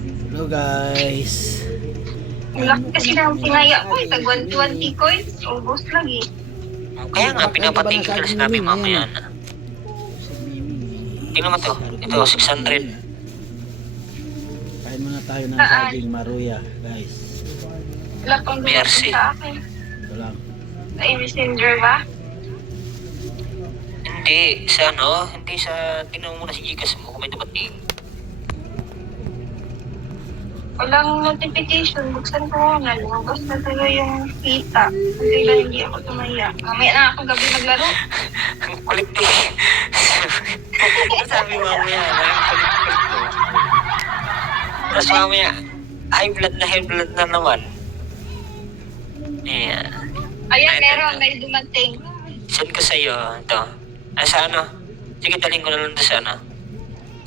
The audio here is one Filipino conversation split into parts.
Hello guys. Laki kasi ng sinaya ko, tag 120 coins, ubos lagi. Kaya nga, pinapatigil ka na sinabi mamaya na. Tingnan mo to. Ito, 600. Kain muna tayo ng saging maruya, guys. Wala pang dumating sa akin. Ito lang. Ay, messenger ba? Hindi, sa ano, hindi sa, tingnan mo muna si Gcash mo kung may dumating. Walang notification, buksan ko nga, lumabas na tuloy yung kita. Hindi lang hindi ako tumaya. Mamaya na ako gabi maglaro. Ang kulit eh. Sabi mamaya, ang kulit-kulit ko. Tapos mamaya, high blood na naman. Yeah. Ayan, meron, may dumating. Send ko sa'yo, ito. Sa ano? Sige, taling ko na lang doon sa ano.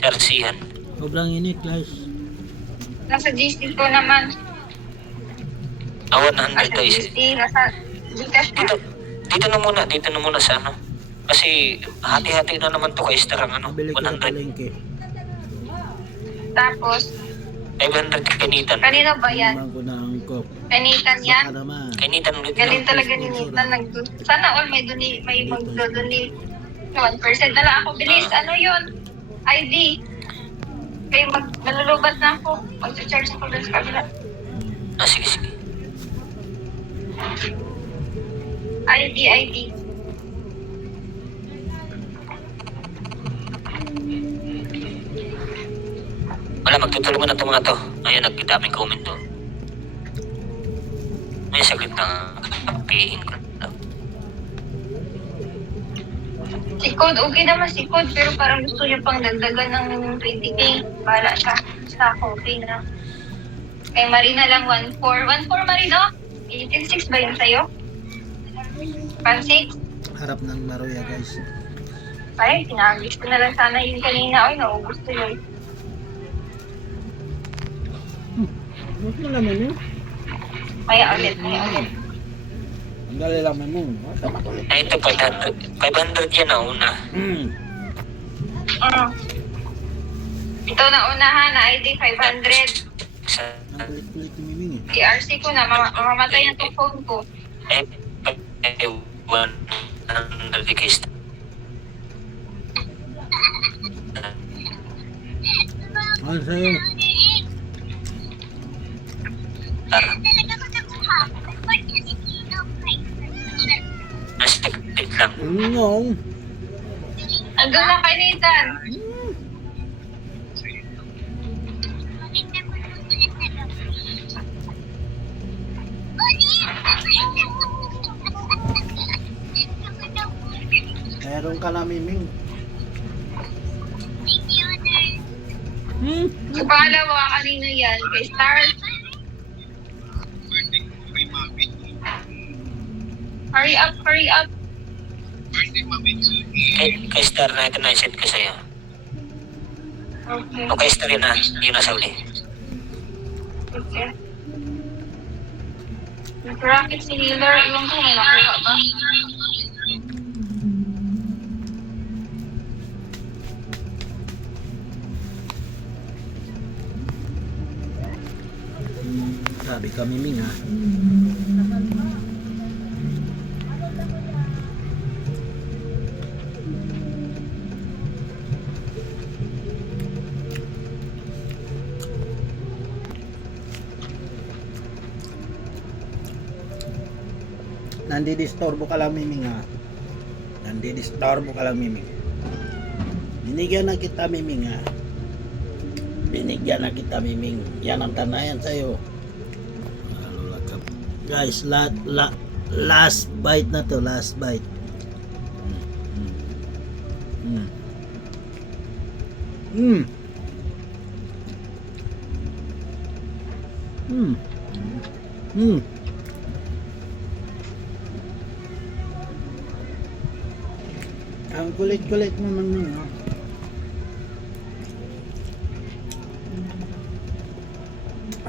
Sa Arsihan. Sobrang init, guys. Nasa GC ko naman. 100 Nasa to is. GC, nasa Gcash na. Dito na muna sa ano. Kasi hati-hati na naman to kay Star ang ano, Nabili ko sa 100. palengke. Tapos, 500 kay Nitan. kanino ba yan? Naman ko na angkop. Kanitan yan? Saka naman. Kay Nitan ulit Galing lang. talaga ni Nathan. Sana all may magdodonate. 1% na lang ako. Bilis, ano yun? ID. Kaya malulubat na ako. Mag-charge ako doon sa kabila. Sige. ID. Wala, magtutulungan na itong mga to. Ayan, nagdaming comment to. May saglit na kapihin ko. Si Code, okay naman si Code. Pero parang gusto niya pang dagdagan ng 20k. Para siya. Sa ako, okay na. Kay Marina lang 1.4. 1.4 Marino? 18.6 ba yun sa'yo? 1.6? Harap ng maruya, guys. Ay, pinagis ko na lang sana yun kanina. Ay, naubos ko yun. Huwag mo naman yun. Kaya ulit. Ang dali lang mo. Ay, ito 500. 500 yan na una. Ito na unahan na ID 500. Sa Ang kulit-kulit ni Miming eh. ERC ko na, mamamatay na itong phone ko. F100 kay Star. Ano sa'yo? Restricted lang. No. Andun lang kay Nathan. Meron ka na, Miming. Sa pangalawa, kanino yan? Kay Star? Hurry up. Kay Star na ito na i-set ko sa'yo. Okay. O kay Star yun na. Yun na sa uli. Okay. Nag-rocket si Healer. Iwan ko may nakuha ba? Sabi ka, Miming ha. Nandidistorbo ka lang, Miming ha. Nandidistorbo ka lang, Miming. Binigyan na kita, Miming ha. Binigyan na kita, Miming. Yan ang tanayan sa'yo. Guys, last bite na to, last bite. Ang kulit-kulit naman nun, no?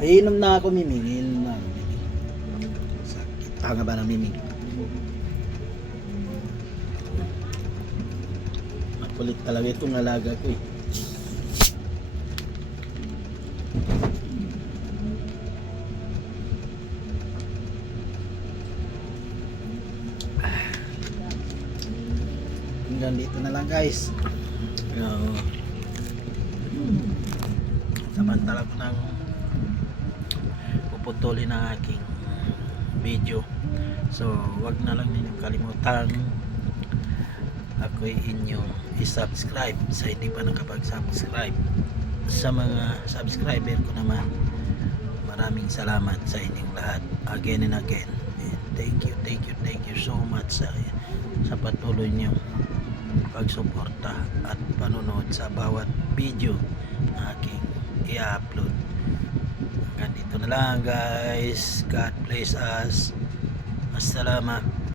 Iinom na ako, Miming. Iinom na ako, Miming. Sakit. Tanga ba ng Miming? Makulit talaga itong alaga ko eh. hanggang dito na lang guys. Samantala ko nang puputulin ang aking video. So wag na lang ninyong kalimutan ako'y inyong i-subscribe sa hindi pa nakapag-subscribe. Sa mga subscriber ko naman, maraming salamat sa inyong lahat again and again. And thank you so much sa patuloy niyong pagsuporta at panonood sa bawat video na aking i-upload. Hanggang dito na lang guys. God bless us. Assalamu